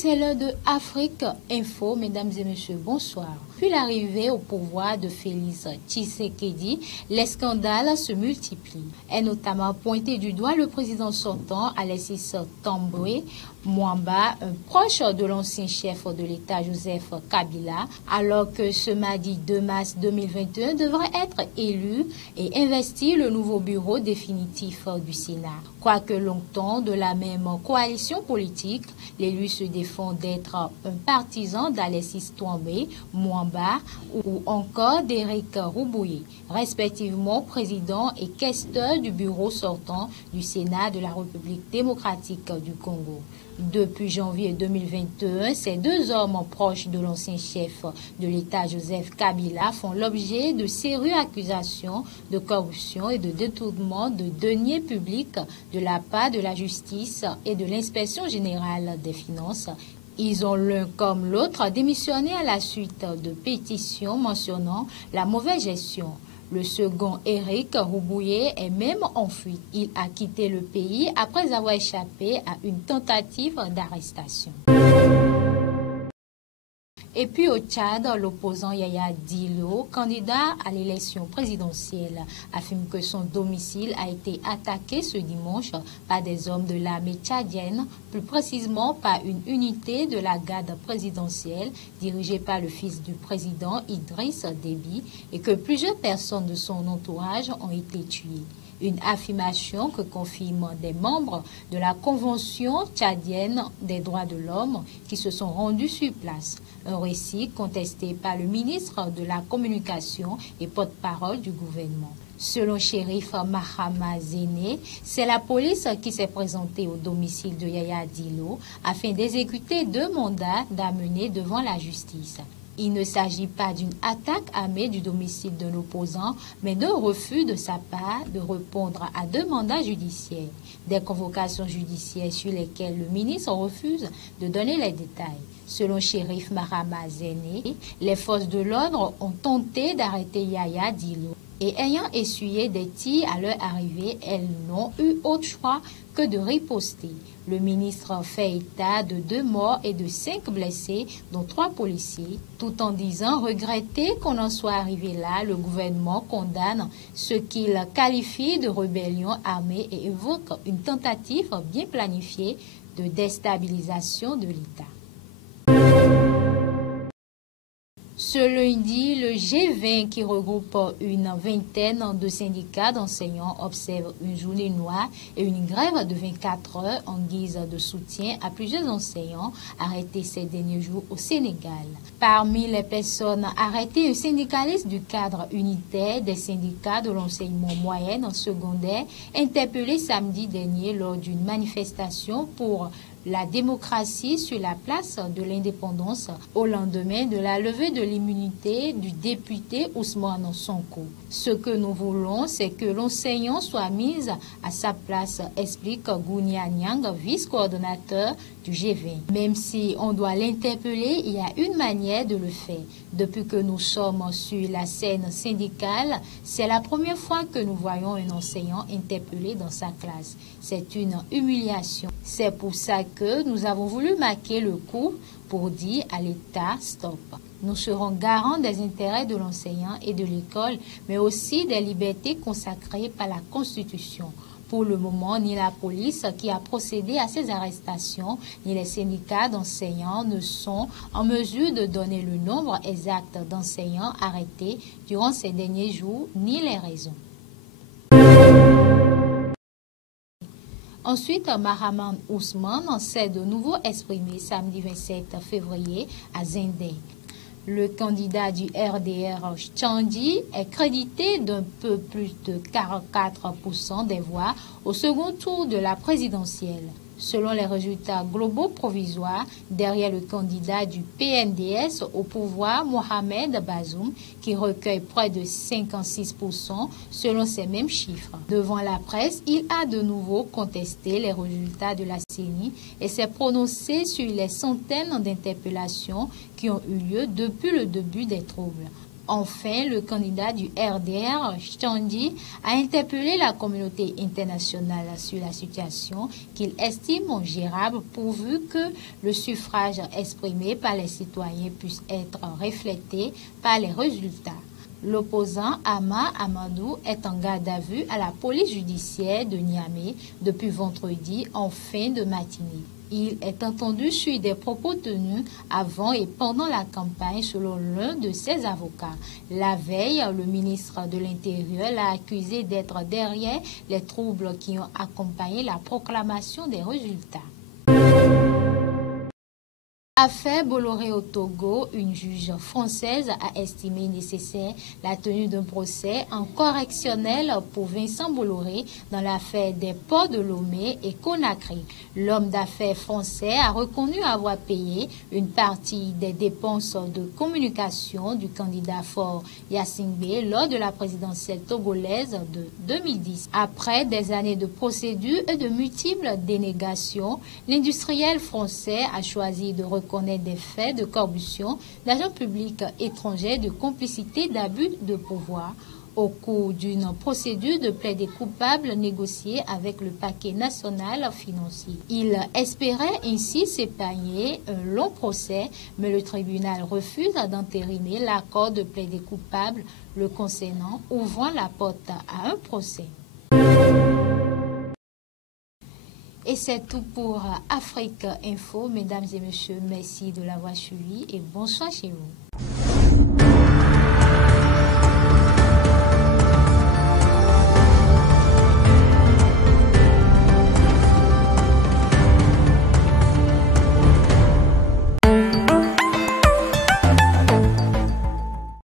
c'est l'heure de Afrique Info, mesdames et messieurs, bonsoir. Puis l'arrivée au pouvoir de Félix Tshisekedi, les scandales se multiplient. Est notamment pointé du doigt le président sortant, Alexis Thambwe Mwamba, un proche de l'ancien chef de l'État Joseph Kabila, alors que ce mardi 2 mars 2021 devrait être élu et investi le nouveau bureau définitif du Sénat. Quoique longtemps de la même coalition politique, l'élu se défend d'être un partisan d'Alexis Thambwe Mwamba ou encore d'Éric Roubouyé, respectivement président et questeur du bureau sortant du Sénat de la République démocratique du Congo. Depuis janvier 2021, ces deux hommes proches de l'ancien chef de l'État Joseph Kabila font l'objet de sérieuses accusations de corruption et de détournement de deniers publics de la part de la justice et de l'inspection générale des finances. Ils ont l'un comme l'autre démissionné à la suite de pétitions mentionnant la mauvaise gestion. Le second, Éric Roubouyé, est même en fuite. Il a quitté le pays après avoir échappé à une tentative d'arrestation. Et puis au Tchad, l'opposant Yaya Dillo, candidat à l'élection présidentielle, affirme que son domicile a été attaqué ce dimanche par des hommes de l'armée tchadienne, plus précisément par une unité de la garde présidentielle dirigée par le fils du président Idriss Déby et que plusieurs personnes de son entourage ont été tuées. Une affirmation que confirment des membres de la Convention tchadienne des droits de l'homme qui se sont rendus sur place. Un récit contesté par le ministre de la Communication et porte-parole du gouvernement. Selon Shérif Mahama Zéné, c'est la police qui s'est présentée au domicile de Yaya Dillo afin d'exécuter 2 mandats d'amener devant la justice. Il ne s'agit pas d'une attaque armée du domicile de l'opposant, mais d'un refus de sa part de répondre à 2 mandats judiciaires, des convocations judiciaires sur lesquelles le ministre refuse de donner les détails. Selon Shérif Mahama Zéné, les forces de l'ordre ont tenté d'arrêter Yaya Dillo. Et ayant essuyé des tirs à leur arrivée, elles n'ont eu autre choix que de riposter. Le ministre fait état de 2 morts et de 5 blessés, dont 3 policiers. Tout en disant regretter qu'on en soit arrivé là, le gouvernement condamne ce qu'il qualifie de rébellion armée et évoque une tentative bien planifiée de déstabilisation de l'État. Ce lundi, le G20, qui regroupe une vingtaine de syndicats d'enseignants, observe une journée noire et une grève de 24 heures en guise de soutien à plusieurs enseignants arrêtés ces derniers jours au Sénégal. Parmi les personnes arrêtées, un syndicaliste du cadre unitaire des syndicats de l'enseignement moyen en secondaire, interpellé samedi dernier lors d'une manifestation pour la démocratie sur la place de l'indépendance au lendemain de la levée de l'immunité du député Ousmane Sonko. Ce que nous voulons, c'est que l'enseignant soit mis à sa place, explique Gounia Nyang, vice-coordonnateur du G20. Même si on doit l'interpeller, il y a une manière de le faire. Depuis que nous sommes sur la scène syndicale, c'est la première fois que nous voyons un enseignant interpellé dans sa classe. C'est une humiliation. C'est pour ça que nous avons voulu marquer le coup pour dire à l'État stop. Nous serons garants des intérêts de l'enseignant et de l'école, mais aussi des libertés consacrées par la Constitution. Pour le moment, ni la police qui a procédé à ces arrestations, ni les syndicats d'enseignants ne sont en mesure de donner le nombre exact d'enseignants arrêtés durant ces derniers jours, ni les raisons. Ensuite, Mahaman Ousmane s'est de nouveau exprimé samedi 27 février à Zindé. Le candidat du RDR Tchandi est crédité d'un peu plus de 44% des voix au second tour de la présidentielle. Selon les résultats globaux provisoires, derrière le candidat du PNDS au pouvoir, Mohamed Bazoum, qui recueille près de 56% selon ces mêmes chiffres. Devant la presse, il a de nouveau contesté les résultats de la CENI et s'est prononcé sur les centaines d'interpellations qui ont eu lieu depuis le début des troubles. Enfin, le candidat du RDR, Chandi, a interpellé la communauté internationale sur la situation qu'il estime gérable pourvu que le suffrage exprimé par les citoyens puisse être reflété par les résultats. L'opposant Ama Amadou est en garde à vue à la police judiciaire de Niamey depuis vendredi en fin de matinée. Il est entendu sur des propos tenus avant et pendant la campagne selon l'un de ses avocats. La veille, le ministre de l'Intérieur l'a accusé d'être derrière les troubles qui ont accompagné la proclamation des résultats. Affaire Bolloré au Togo, une juge française a estimé nécessaire la tenue d'un procès en correctionnel pour Vincent Bolloré dans l'affaire des ports de Lomé et Conakry. L'homme d'affaires français a reconnu avoir payé une partie des dépenses de communication du candidat fort Yassine Bey lors de la présidentielle togolaise de 2010. Après des années de procédures et de multiples dénégations, l'industriel français a choisi de reconnaître des faits de corruption d'agents publics étrangers, de complicité, d'abus de pouvoir au cours d'une procédure de plaidé coupable négociée avec le parquet national financier. Il espérait ainsi s'épargner un long procès, mais le tribunal refuse d'entériner l'accord de plaidé coupable le concernant, ouvrant la porte à un procès. Et c'est tout pour Afrique Info. Mesdames et messieurs, merci de l'avoir suivi et bonsoir chez vous.